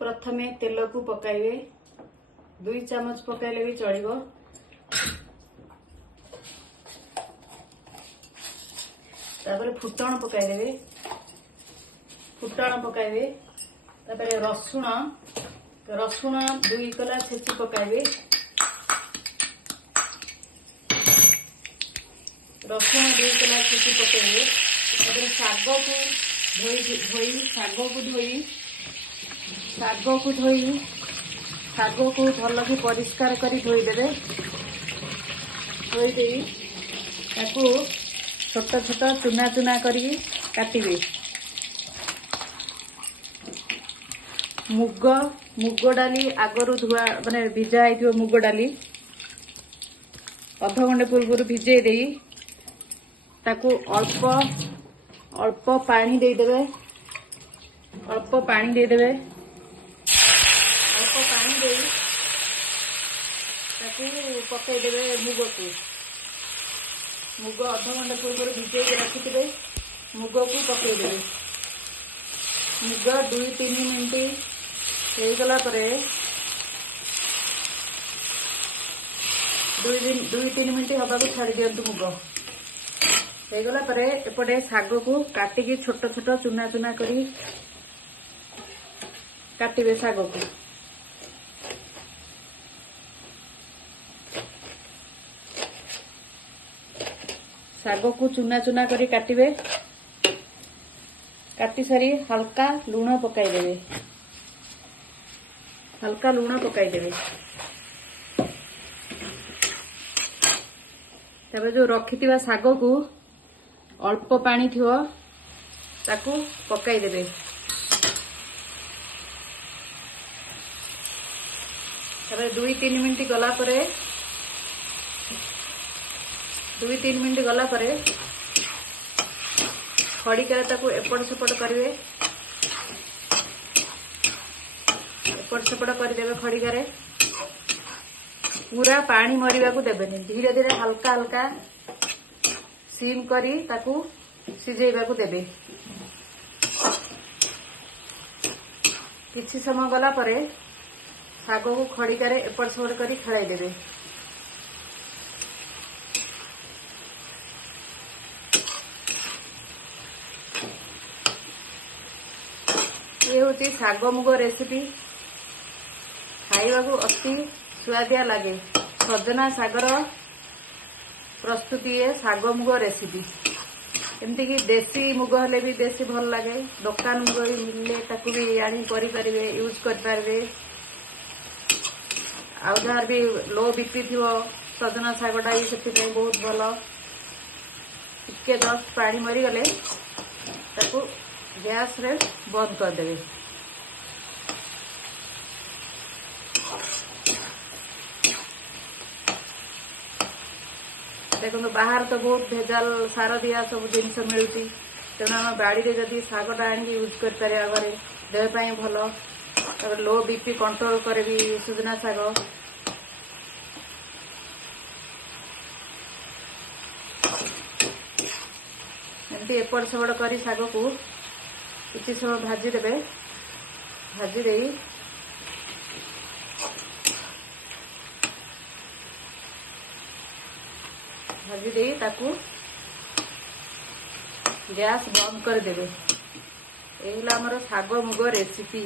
प्रथमे तेल को पकाइबे 2 चामच पकाइले भी चलिबो। तापर फुटण पकाइदेबे, फुटण पकाइबे। तापर रसुण 2 कला छेची पकाइबे, रसुण 2 कला छेची पकाइबे। तापर शाग को भल कि परिष्कार करी धोईदेवे। धोई देई ताकू छोट छोट चुना चुना करी काटिबे। मुग डाली आगरू धुआ माने भिजा आइथिबो। मुग डाली अध घंटे पूर्व भिजे देई ताकू अल्प पानी देदेवे। अल्प पानी देदेवे, अल्प पानी दे ताकू पकईदेवे। मुग अध घंटे पूर्व भिजे रखिथे। मुग को पकईदेवे। मुग 2-3 मिनट हो गला परे 2-3 मिनट हवा को छाड़ी दिंतु। मुग हो गला परे एपटे शाग को काटिकी छोट छोट चुना चुना करी काटिबे। शाग को चुना चुना करी काटिबे। काटी सारी हल्का लूण पकाइदेबे, हल्का लूण पकाइदेबे। तबे जो रखिथिबा शाग को अल्प पानी थिवो ताकू पकाइदेबे। तबे 2-3 मिनट गला परे 2-3 मिनट गला परे खड़िका ताकू एपट सेपट करेंगे। एपट सेपट करदेवे खड़िका रे। पूरा पानी मरिबा को देबेनी, धीरे धीरे हल्का हल्का सीम करी ताकू सिझेबा को देबे। किछि समय गला परे शाग को खड़िका रे एपट सेपट करी खेलाई देबे। ये होती शाग मुग रेसिपी। खाइबा को अति स्वादिया लगे। सजना सागर प्रस्तुति है शाग मुग रेसिपी। एमती कि देसी मुग हेले भी देसी भल लगे। दुकान मुग भी मिलले ताकू भी आनी करि परिबे, यूज कर परिबे। आ जार भी लो बीपी थिवो सजना सागटा ही सेति बहुत भल। टिके जस्ट पानी मरी गले ताकू गैस रे बंद कर देबे। देखो बाहर तो बहुत भेजाल सार दिया सब जिनस मिलती। तेणु आम बाड़ी रे जदि शागटा आनी यूज कर पारे घरे देह भल। लो बीपी कंट्रोल करे भी सुजना शाग। एमती एपट सेपट करी शाग को किसी समय भाजी देबे। भाजी देई ताकू गैस बंद कर देबे। एही ला हमर शाग मुग रेसिपी।